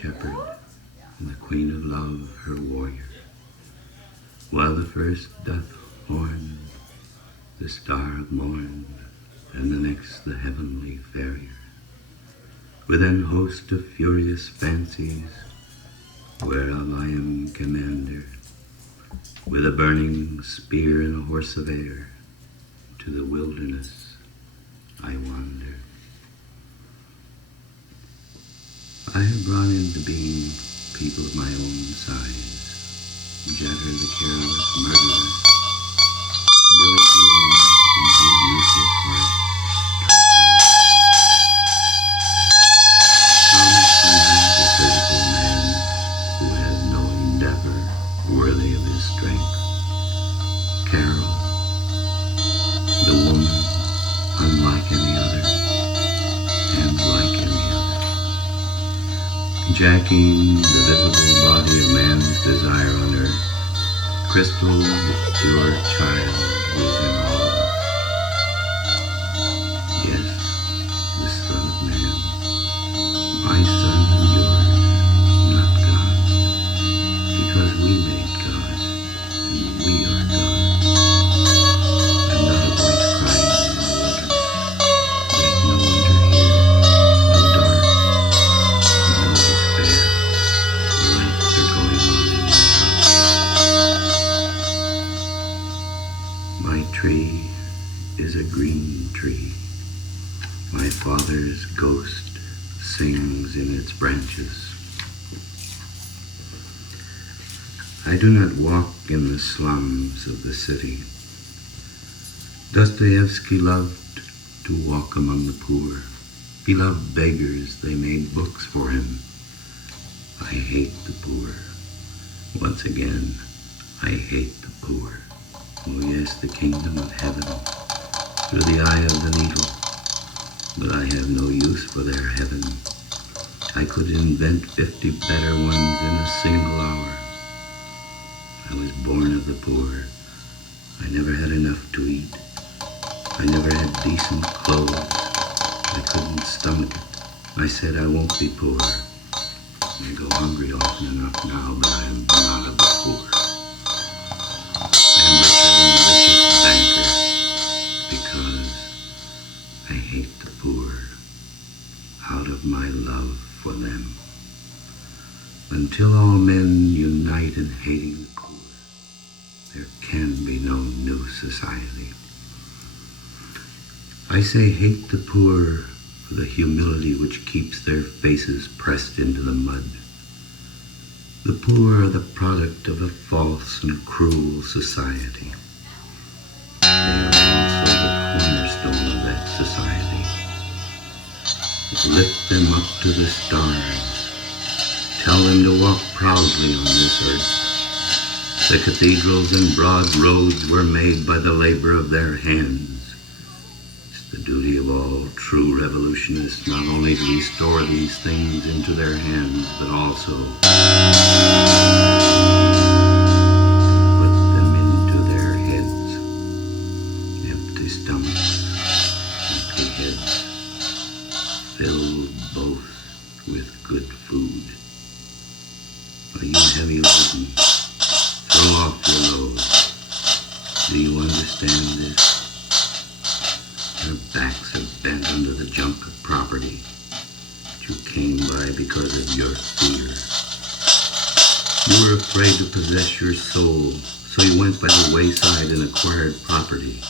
shepherd, and the queen of love her warrior, while the first doth horn the star of morn, and the next the heavenly farrier, with an host of furious fancies, whereof I am commander, with a burning spear and a horse of air, to the wilderness I wander. I have brought into being people of my own size, Jetter the careless murderer, Billy Dealing in his useless heart, Thomas Mann, the physical man, who has no endeavor worthy of his strength, Carol, the woman unlike any other, and like any other, Jackie, the visible body of man's desire on earth, Crystal, the pure child who is in all of us. Yes, the Son of Man, my son and yours, not God's, because we made God, and we are God. And not a voice crying in the wilderness, there's no winter here, no dark, no despair, the lights are going on in my house. My tree is a green tree. My father's ghost sings in its branches. I do not walk in the slums of the city. Dostoevsky loved to walk among the poor. He loved beggars. They made books for him. I hate the poor. Once again, I hate the poor. Oh yes, the kingdom of heaven, through the eye of the needle. But I have no use for their heaven. I could invent 50 better ones in a single hour. I was born of the poor. I never had enough to eat. I never had decent clothes. I couldn't stomach it. I said I won't be poor. I go hungry often enough now, but I am not of the poor. I am richer than the richest banker, because I hate the poor out of my love for them. Until all men unite in hating the poor, there can be no new society. I say hate the poor for the humility which keeps their faces pressed into the mud. The poor are the product of a false and cruel society. They are also the cornerstone of that society. Lift them up to the stars. Tell them to walk proudly on this earth. The cathedrals and broad roads were made by the labor of their hands. It's the duty of all true revolutionists not only to restore these things into their hands, but also put them into their heads. Empty stomachs, empty heads, filled both with good food. Are you heavy laden? Throw off your load. Do you understand this? Your backs are bent under the junk of property that you came by because of your fear. You were afraid to possess your soul, so you went by the wayside and acquired property.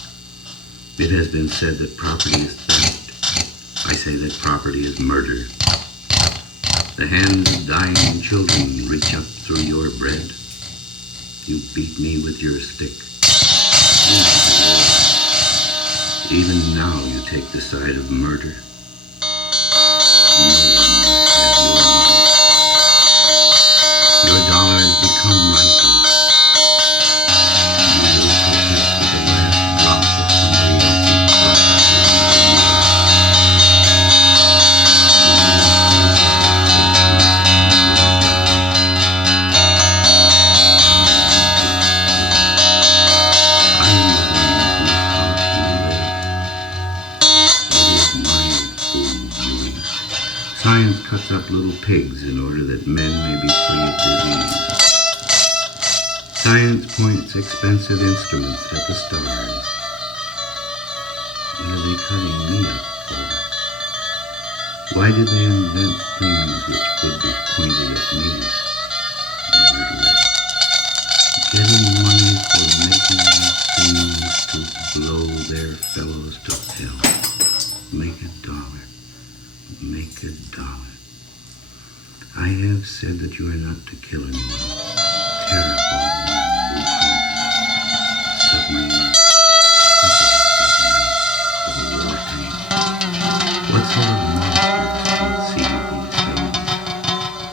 It has been said that property is theft. I say that property is murder. The hands of dying children reach up through your bread. You beat me with your stick. Even now you take the side of murder. No one must have your money. Your dollar has become rifles. You will protect with the last drop of somebody else's property. I am the one whose house you live. It is mine. dress up little pigs in order that men may be free of disease. Science points expensive instruments at the stars. What are they cutting me up for? Why did they invent things which could be pointed at me? Murderers. Getting money for making things to blow their fellows to hell. Make $1. Make $1. I have said that you are not to kill anyone. Terrible submarine. War tank. What sort of monsters conceive these things?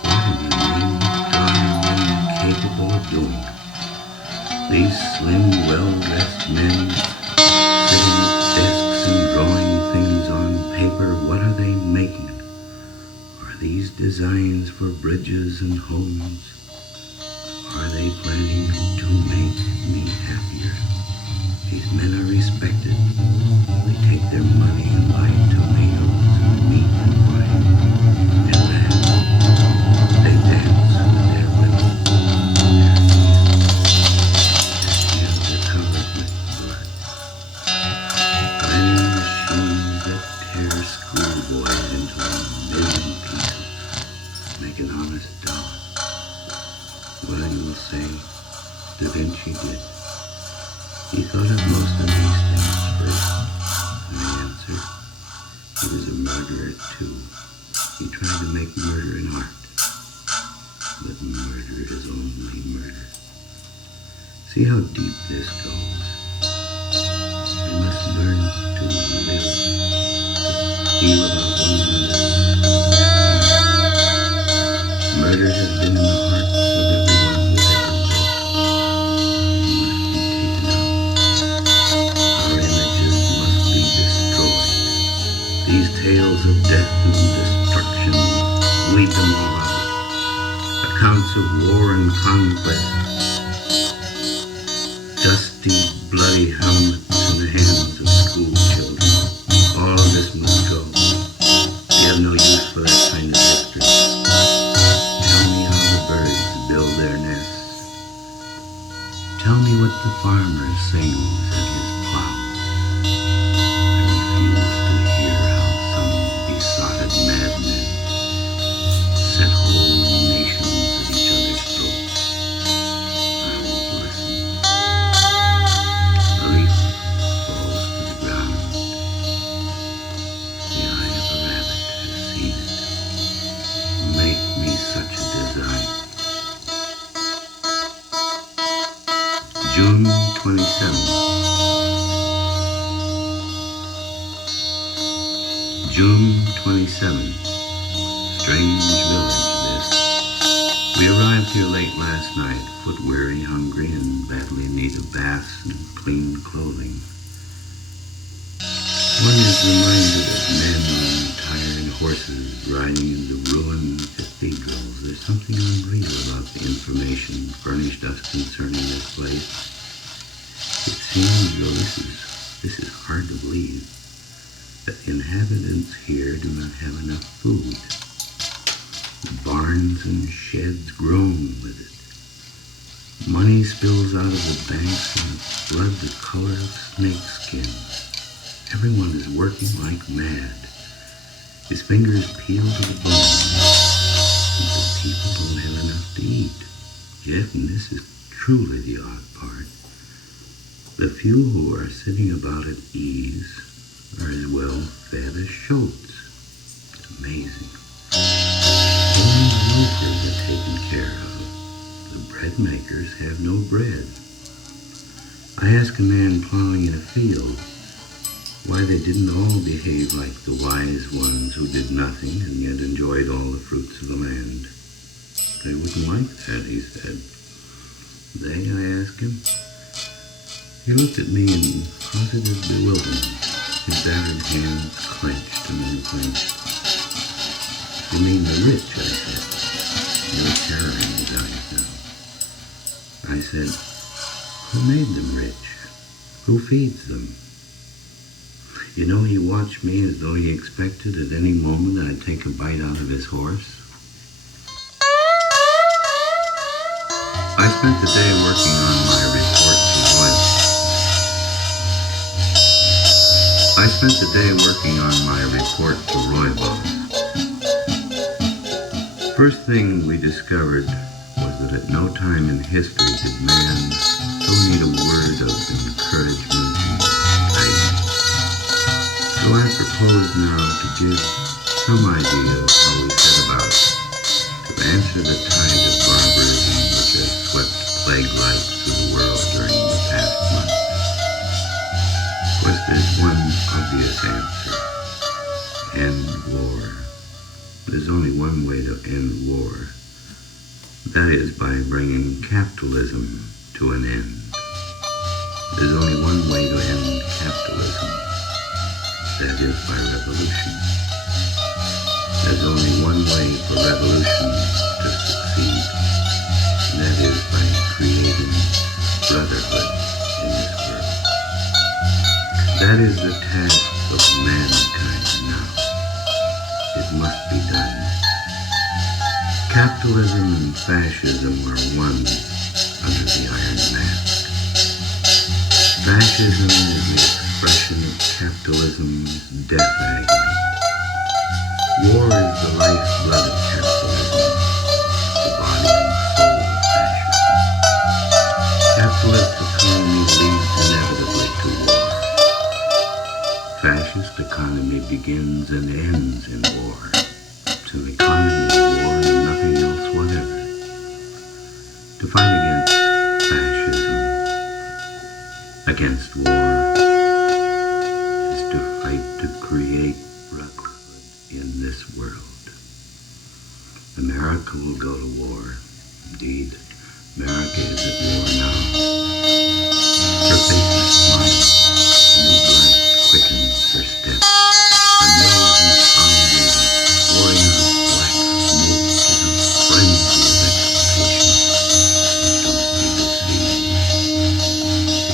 What in the name of God are men capable of doing? These slim, well-dressed men sitting at desks and drawing things on paper, what are they making? Are these designs for bridges and homes? Are they planning to make me happier? These men are respected. They take their money and buy tomatoes and meat and wine and land. They dance with their women. Their hands are covered with blood. Planning machines that tear schoolboys into a million pieces. Make an honest dollar. Well, you will say, Da Vinci did. He thought of most of these things first, and I answered, he was a murderer too. He tried to make murder an art, but murder is only murder. See how deep this goes. We must learn to live, to feel about one another. Murder has been in the hearts of everyone who has ever lived. These tales of death and destruction, weed them all out. Accounts of war and conquest, dusty, bloody helmets in the hands of school children. All of this must go. We have no use for that kind of history. Tell me how the birds build their nests. Tell me what the farmer sings at his plow. Madmen set whole nations at each other's throats. I won't listen. A leaf falls to the ground. The eye of a rabbit has seen it. Make me such a design. June 27th. June 27th. Strange village, this. We arrived here late last night, foot-weary, hungry, and badly in need of baths and clean clothing. One is reminded of men on tired horses riding into ruined cathedrals. There's something unreal about the information furnished us concerning this place. It seems, though this is hard to believe, that the inhabitants here do not have enough food. The barns and sheds groan with it. Money spills out of the banks in blood the color of snake skins. Everyone is working like mad. His fingers peel to the bone. The people don't have enough to eat. Yet, and this is truly the odd part, the few who are sitting about at ease are as well fed as shoats. It's amazing. Only the loafers are taken care of. The bread makers have no bread. I asked a man plowing in a field why they didn't all behave like the wise ones who did nothing and yet enjoyed all the fruits of the land. They wouldn't like that, he said. They, I asked him. He looked at me in positive bewilderment. His battered hands clenched and then blinked. You mean the rich, I said. There was terror in his eyes now. I said, who made them rich? Who feeds them? You know, he watched me as though he expected at any moment I'd take a bite out of his horse. I spent the day working on my report to Lloyd. I spent the day working on my report to Roybos. First thing we discovered was that at no time in history did man so need a word of encouragement and guidance. So I propose now to give some idea of how we set about to answer the tide of barbarism which has swept plague-like through the world during the past months. Of course, there's one obvious answer: end war. There's only one way to end war. That is by bringing capitalism to an end. There's only one way to end capitalism. That is by revolution. There's only one way for revolution to succeed. And that is by creating brotherhood in this world. That is the task of mankind now. It must be done. Capitalism and fascism are one under the Iron Mask. Fascism is the expression of capitalism's death agony. War is the lifeblood of capitalism, the body and soul of fascism. Capitalist economy leads inevitably to war. Fascist economy begins and ends in war. It's an economy of war and nothing else whatever. To fight against fascism, against war, is to fight to create brotherhood in this world. America will go to war. Indeed, America is at war now. Her faces smile. New blood quickens her step. Her mills and foundries are pouring out black smoke in a frenzy of exultation. Don't be deceived.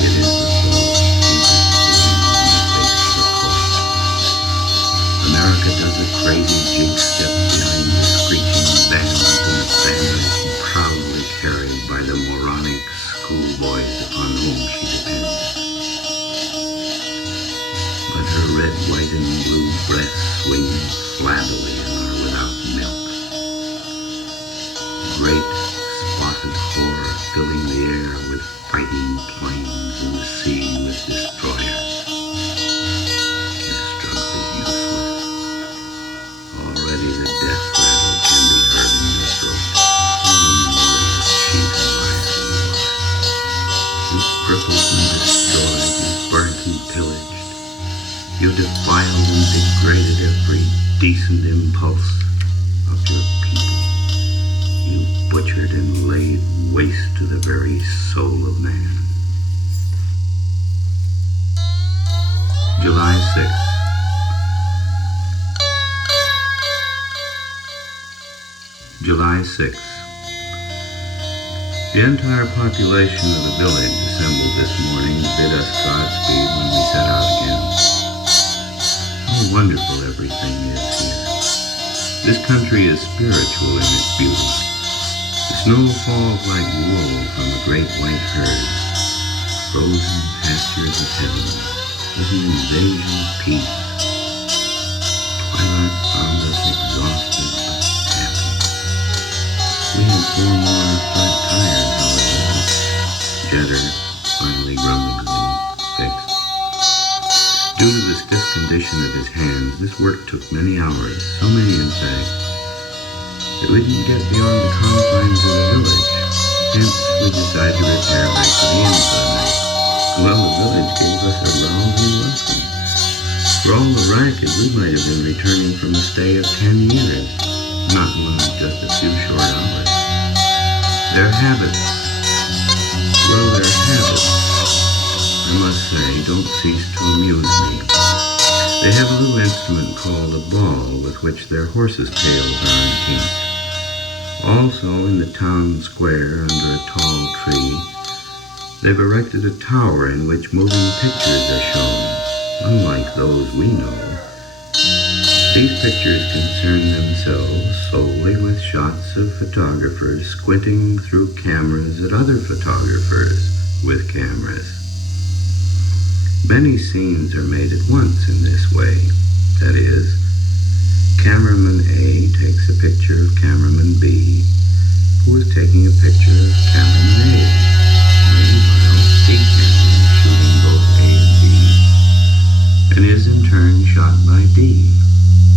It is the false Jesus in the face of the court. America does a crazy jig step behind the screeching bands and banners proudly carried by the moronic schoolboys upon whom she depends. But her red, white, and blue breasts swing flabbily and are without milk. Great spotted horror filling the air with fighting planes and the sea with destroyers. His struggle is useless. Already the death rattle can be heard in their throat. Cheap liar war. You've crippled and destroyed, you've burnt and pillaged. You defiled and degraded every decent impulse of your people. You butchered and laid waste to the very soul of man. July 6th. July 6th. The entire population of the village assembled this morning bid us Godspeed when we set out again. How wonderful everything is here. This country is spiritual in its beauty. The snow falls like wool from a great white herd. Frozen pastures of heaven, with an invasion of peace. Twilight found us exhausted but happy. We had 4 more flat tires, however. Jetter finally grumblingly fixed. Due to the stiff condition of his hands, this work took many hours, so many in fact, that we didn't get beyond the confines of the village. Hence, we decided to repair back to the inn for the night. Well, the village gave us a rousing welcome. For all the racket, we might have been returning from a stay of 10 years, not one of just a few short hours. Their habits, I must say, don't cease to amuse me. They have a little instrument called a ball with which their horses' tails are unkinked. Also, in the town square, under a tall tree, they've erected a tower in which moving pictures are shown. unlike those we know. These pictures concern themselves solely with shots of photographers squinting through cameras at other photographers with cameras. Many scenes are made at once in this way. That is, cameraman A takes a picture of cameraman B, who is taking a picture of cameraman A. Meanwhile, C camera is shooting both A and B, and is in turn shot by D,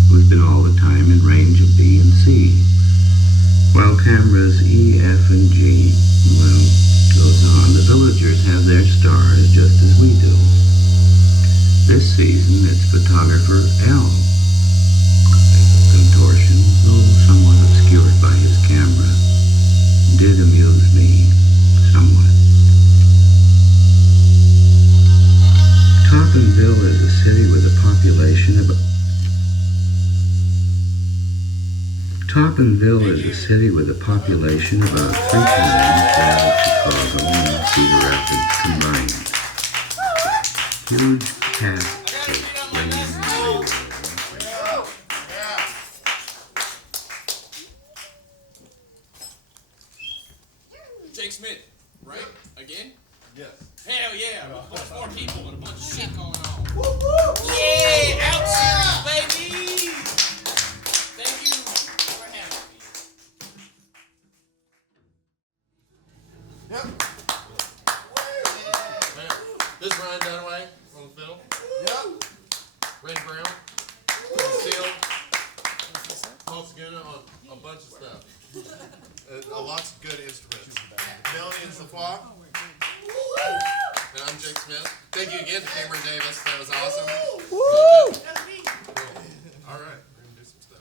who has been all the time in range of B and C, while cameras E, F, and G, well, goes on. The villagers have their stars just as we do. This season, it's photographer L. His contortion, though somewhat obscured by his camera, did amuse me somewhat. Toppenville is a city with a population of about 3 times that of Chicago and Cedar Rapids combined. Huge cast of flaming railroads. Jake Smith, right? Again? Yes. Hell yeah! With a bunch more people and a bunch of shit going on. Yeah! Out series, baby! Thank you for having me. Yep. This is Ryan Dunaway on the fiddle. Yep. Red Brown. Steel. Paul Saguna on a bunch of stuff. Lots of good instruments. Melanie and Safwa. And I'm Jake Smith. Thank you again to Cameron Davis. That was awesome. Woo! That's me. Cool. All right. We're going to do some stuff.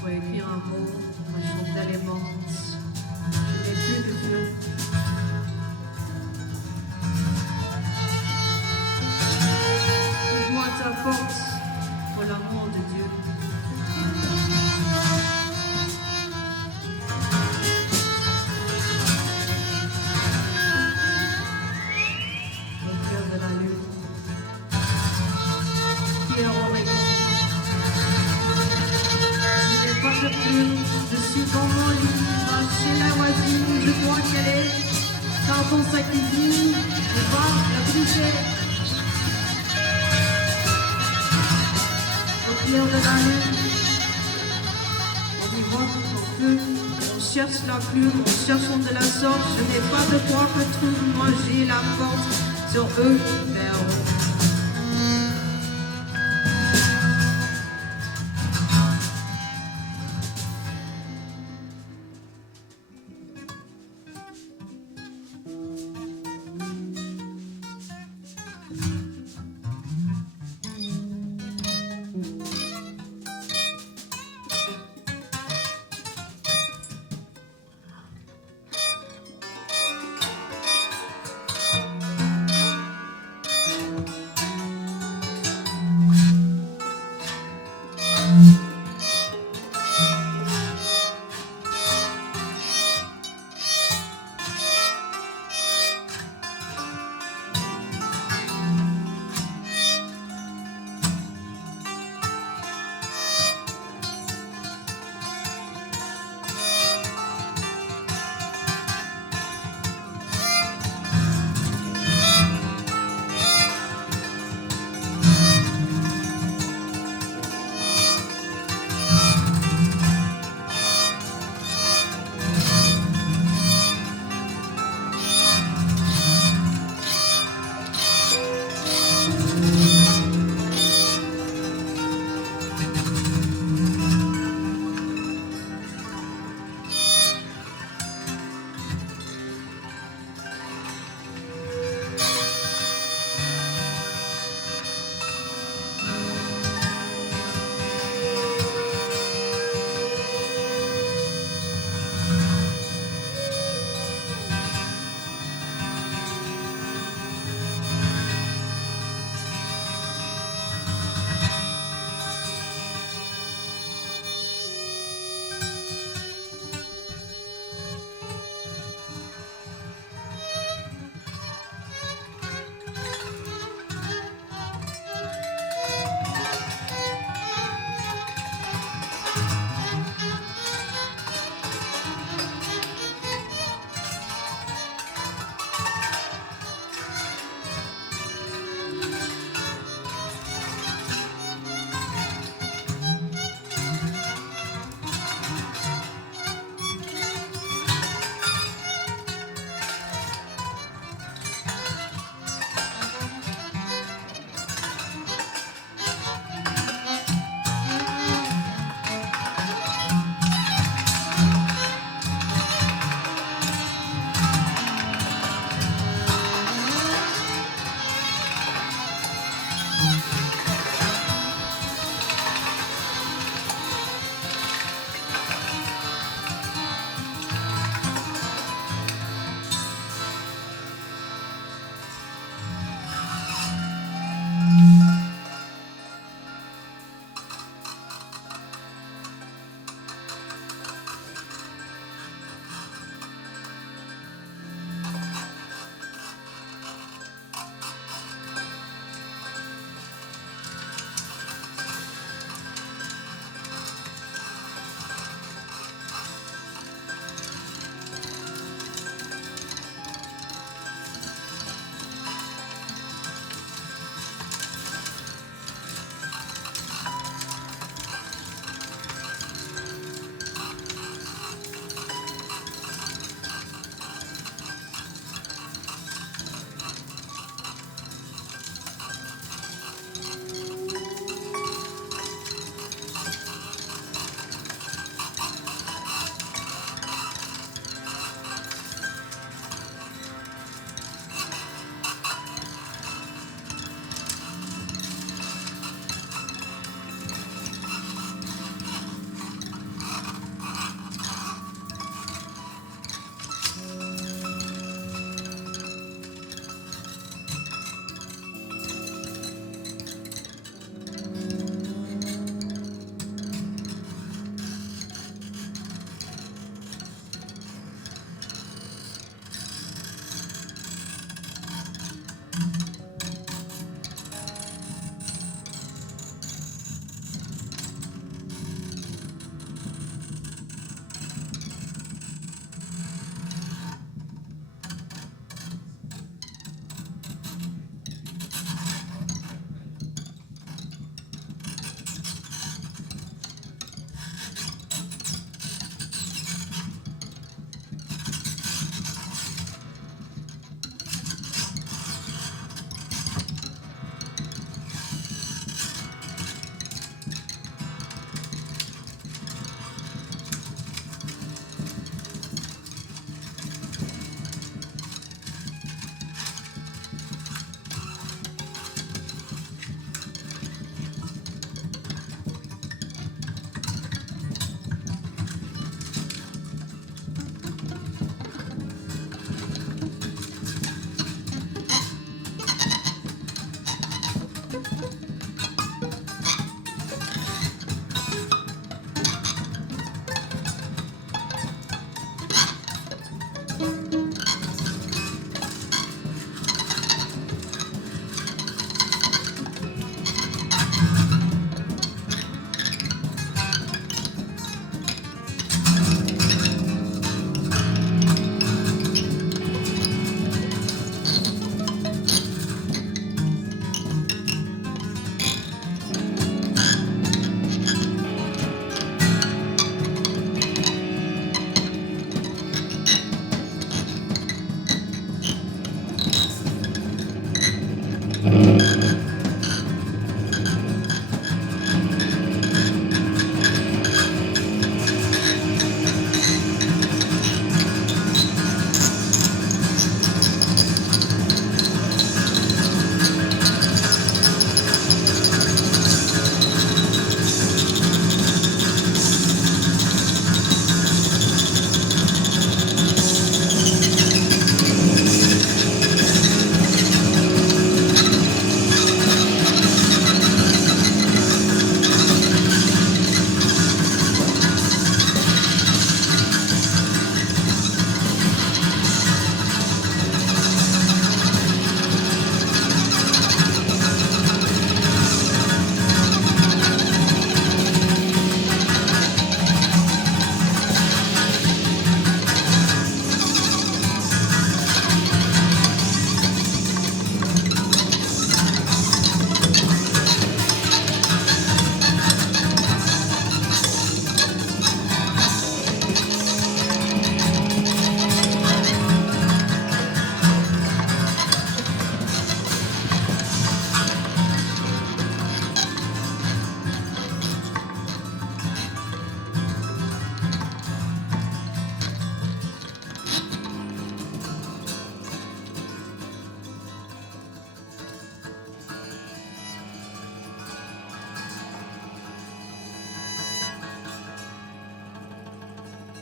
Pour écrire un mot, ma chandelle est morte. Je n'ai plus de feu. Ouvre-moi ta porte pour l'amour de Dieu. Au cœur de la lune, Pierre Oregon. Je n'ai pas de plume, je suis dans mon lit, va chez la voisine, je crois qu'elle est dans sa cuisine, je vais la briser. Au clair de la lune, on y voit tout en feu, on cherche la plume, on cherche de la sorte, je n'ai pas de quoi que trouve, moi j'ai la porte sur eux, vers eux.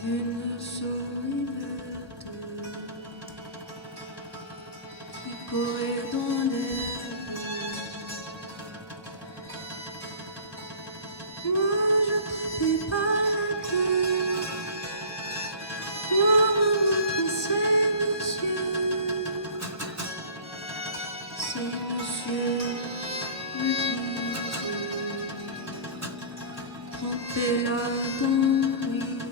une souris qui courait dans l'air. Moi je trappais pas la queue, moi me montrait ces monsieur me disait, trempez-la dans l'huile,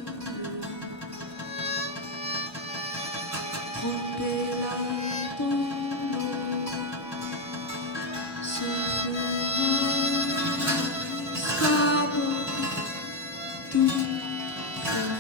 trempez-la dans l'eau, se fera Cambot tout fait.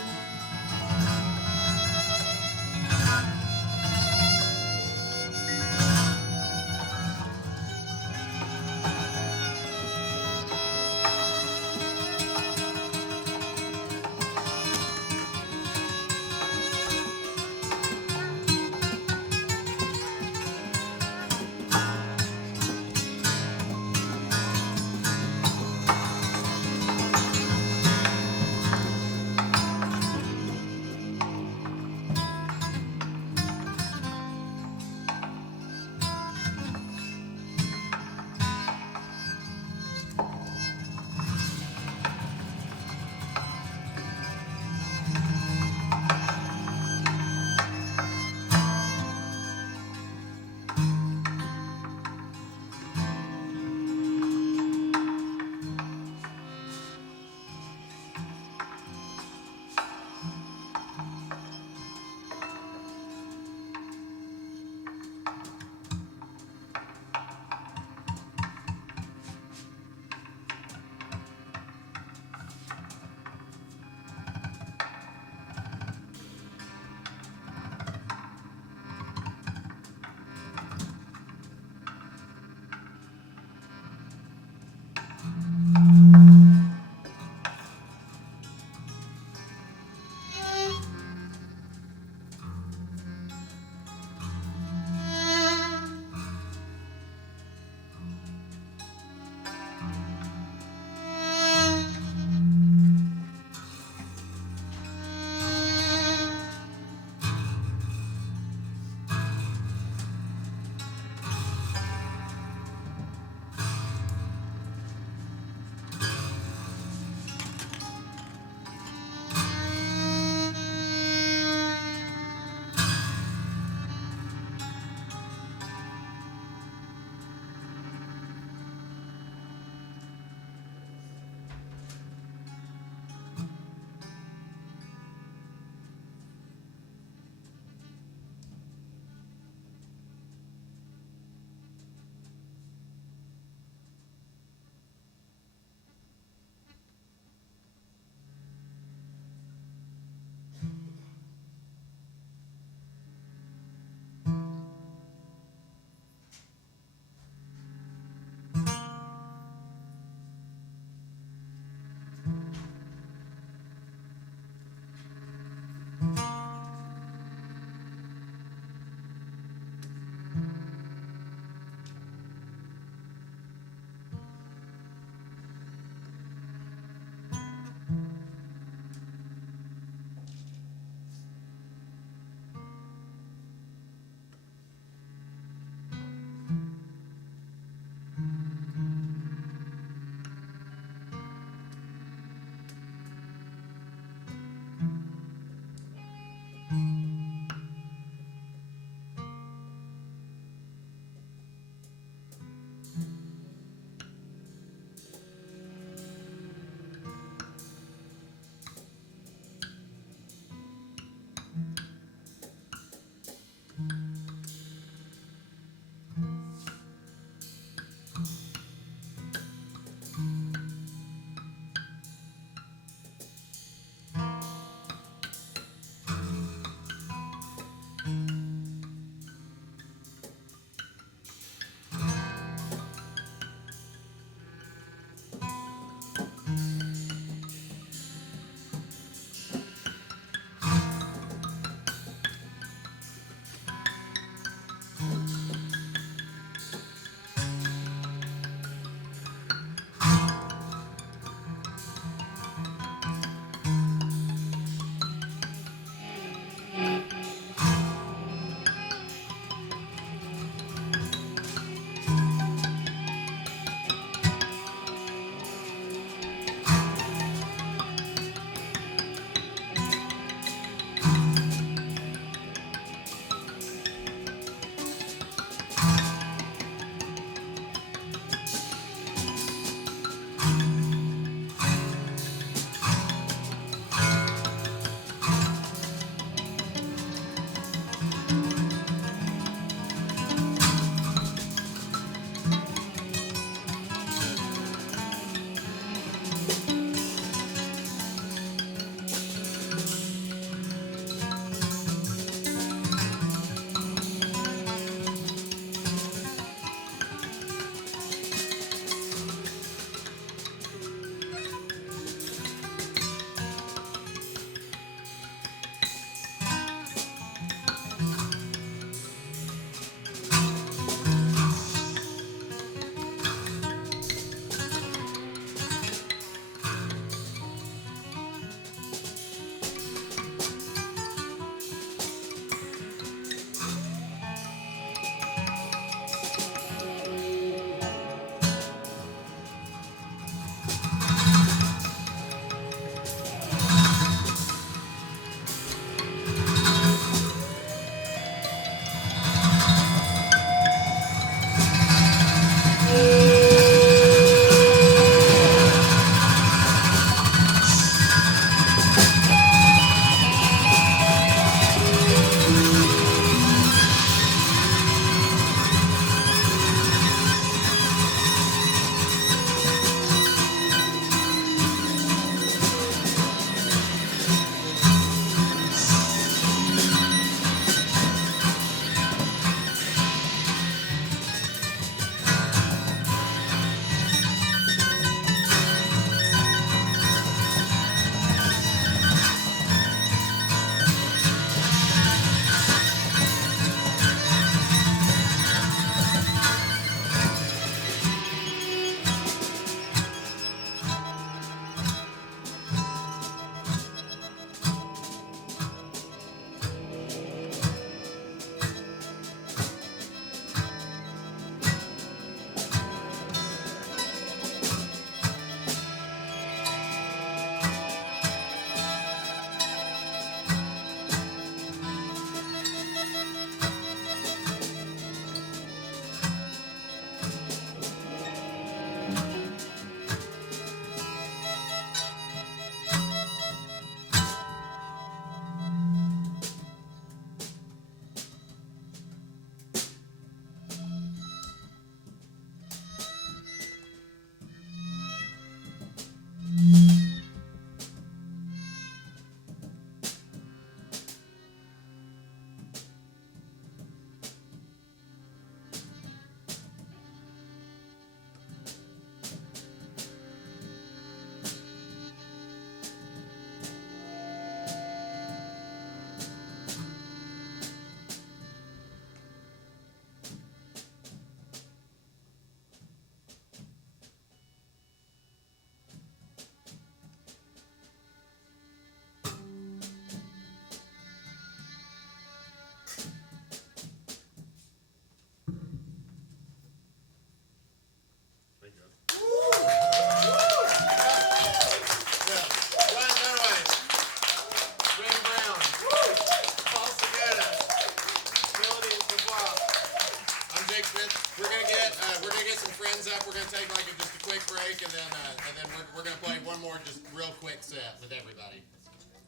more just real quick set with everybody.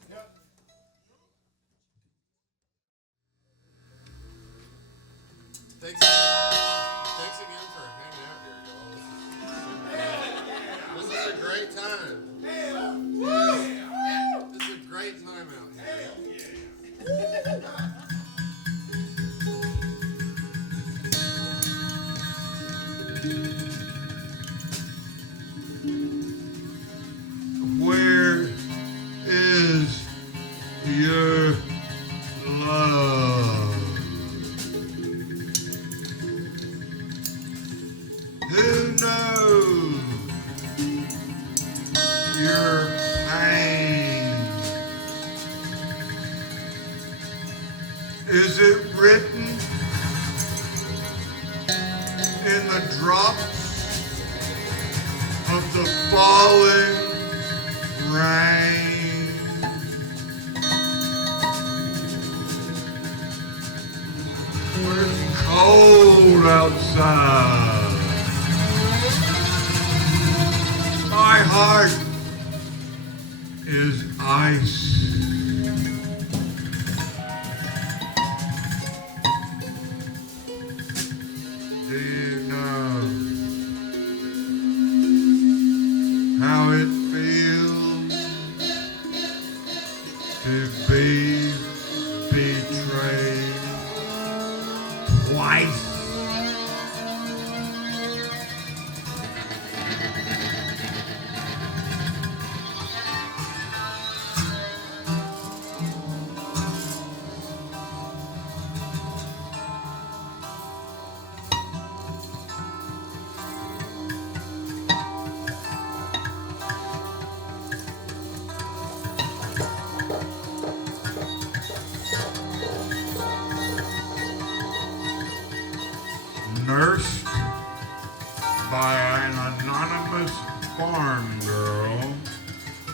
Yep. Thanks again for hanging out here, y'all. This is a great time. This is a great time out here. Where is your love? Who knows your pain? Is it written in the drops of the falling rain? When it's cold outside, my heart is ice. Do you know how it feels to be betrayed twice? Nursed by an anonymous farm girl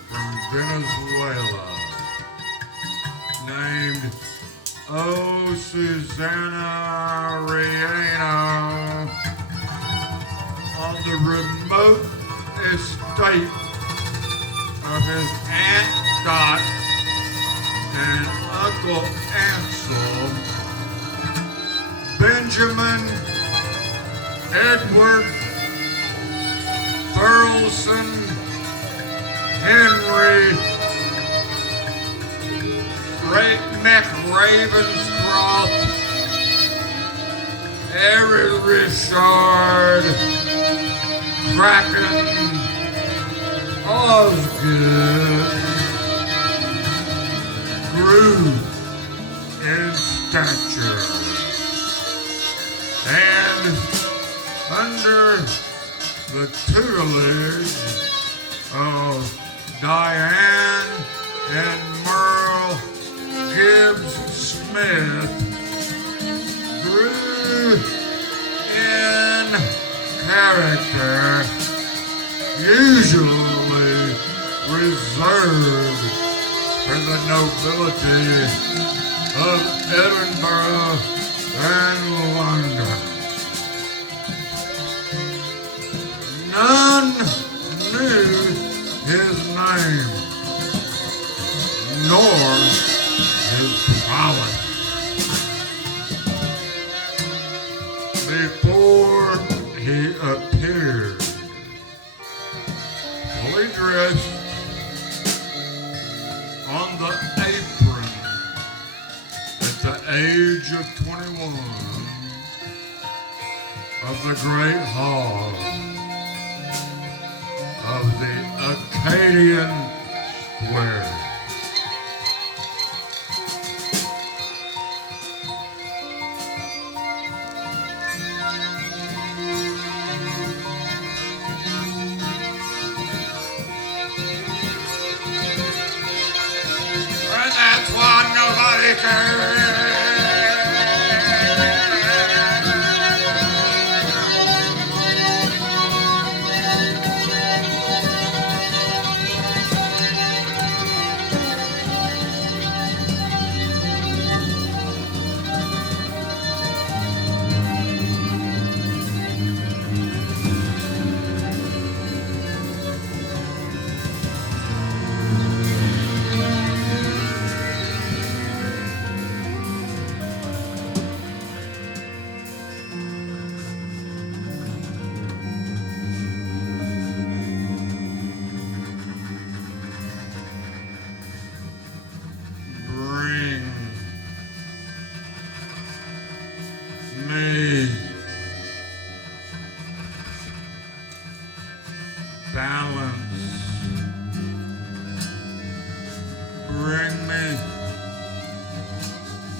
from Venezuela named Susanna Rieno on the remote estate of his Aunt Dot and Uncle Ansel, Benjamin Edward Burleson Henry McRavenscroft Eric Richard Kraken Osgood grew in stature and under the tutelage of Diane and Merle Gibbs Smith, grew in character, usually reserved for the nobility of Edinburgh and London. None knew his name, nor his prowess. Before he appeared, fully dressed on the apron at the age of 21 of the Great Hall of the Acadian Square. And that's why nobody cares.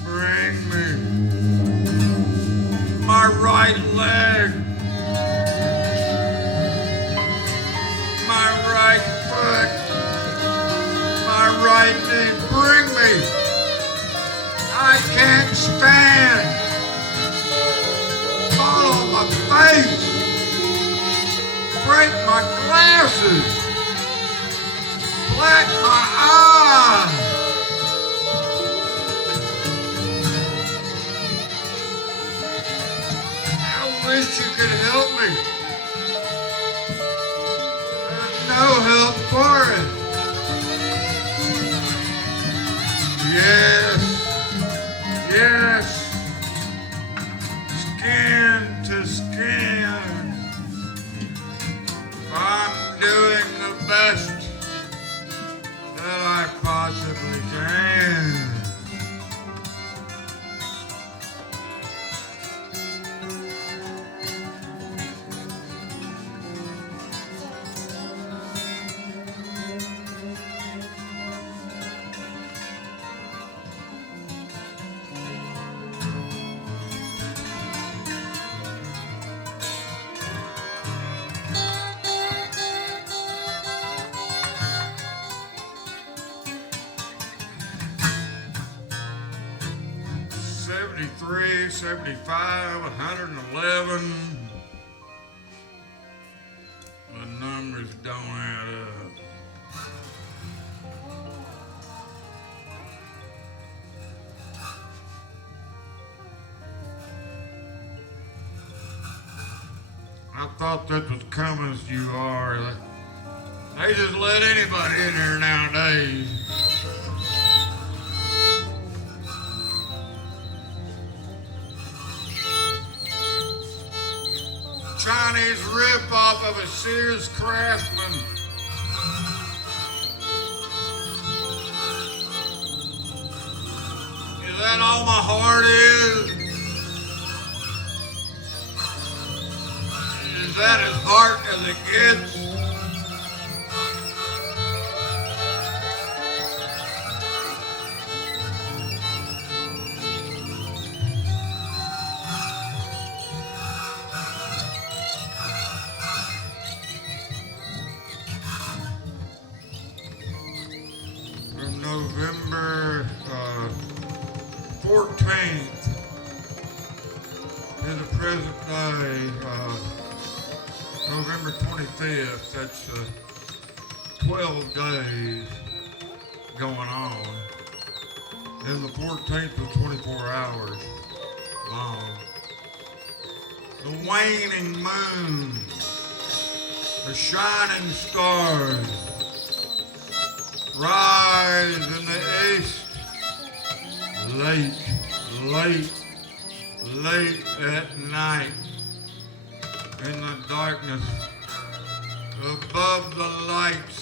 bring me. My right leg, my right foot, my right knee, bring me. I can't stand. Fall on my face, break my glasses, black my eyes. I wish you could help me. There's no help for it. Yes, yes, skin to skin. I'm doing the best that I possibly can. '73, '75, 111. The numbers don't add up. I thought that's as common as you are. They just let anybody in here nowadays. Chinese rip-off of a Sears Craftsman. Is that all my heart is? Is that as heart as it gets? November 14th to the present day, November 25th, that's 12 days going on. And the 14th was 24 hours long. The waning moon, the shining stars, rise in the east, late, late, late at night, in the darkness, above the lights,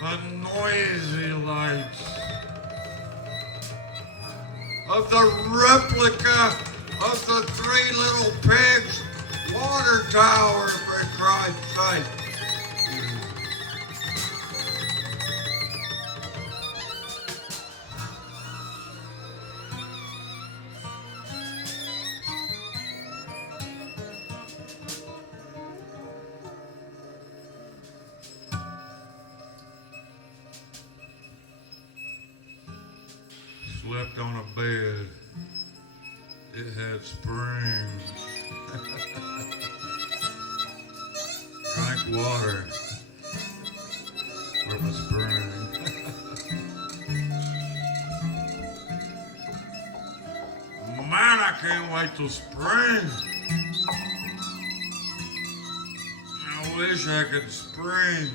the noisy lights, of the replica of the Three Little Pigs water tower, for Christ's sake. Slept on a bed. It had springs. Drank water from a spring. Man, I can't wait till spring. I wish I could spring,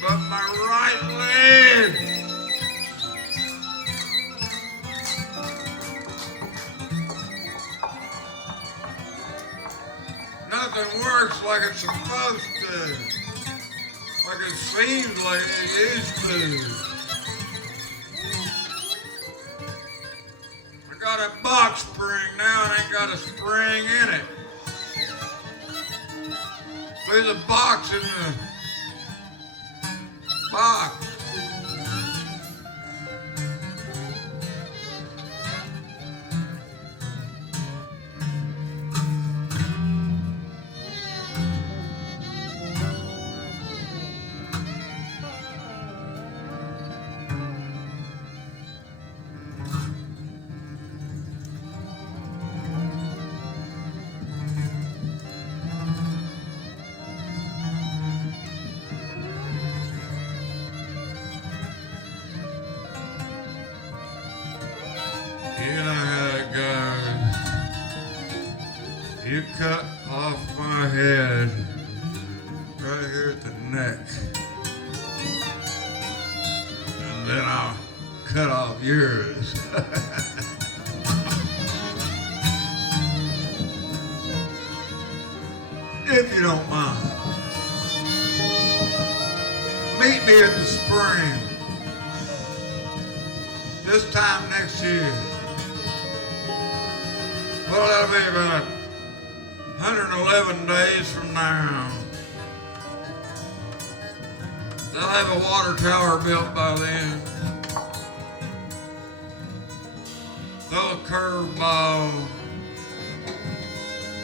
but my right leg. Nothing works like it's supposed to. Like it seems like it used to. I got a box spring now and ain't got a spring in it. There's a box in the box. You know how it goes. You cut off my head right here at the neck. And then I'll cut off yours. If you don't mind. Meet me at the spring. This time next year. Well, that'll be about 111 days from now. They'll have a water tower built by then. Throw a curveball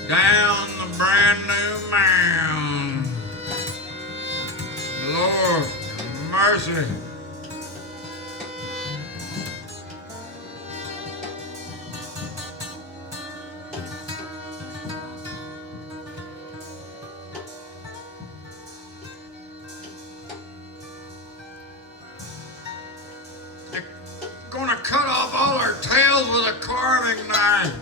down the brand new mound. Lord mercy. They're gonna cut off all our tails with a carving knife.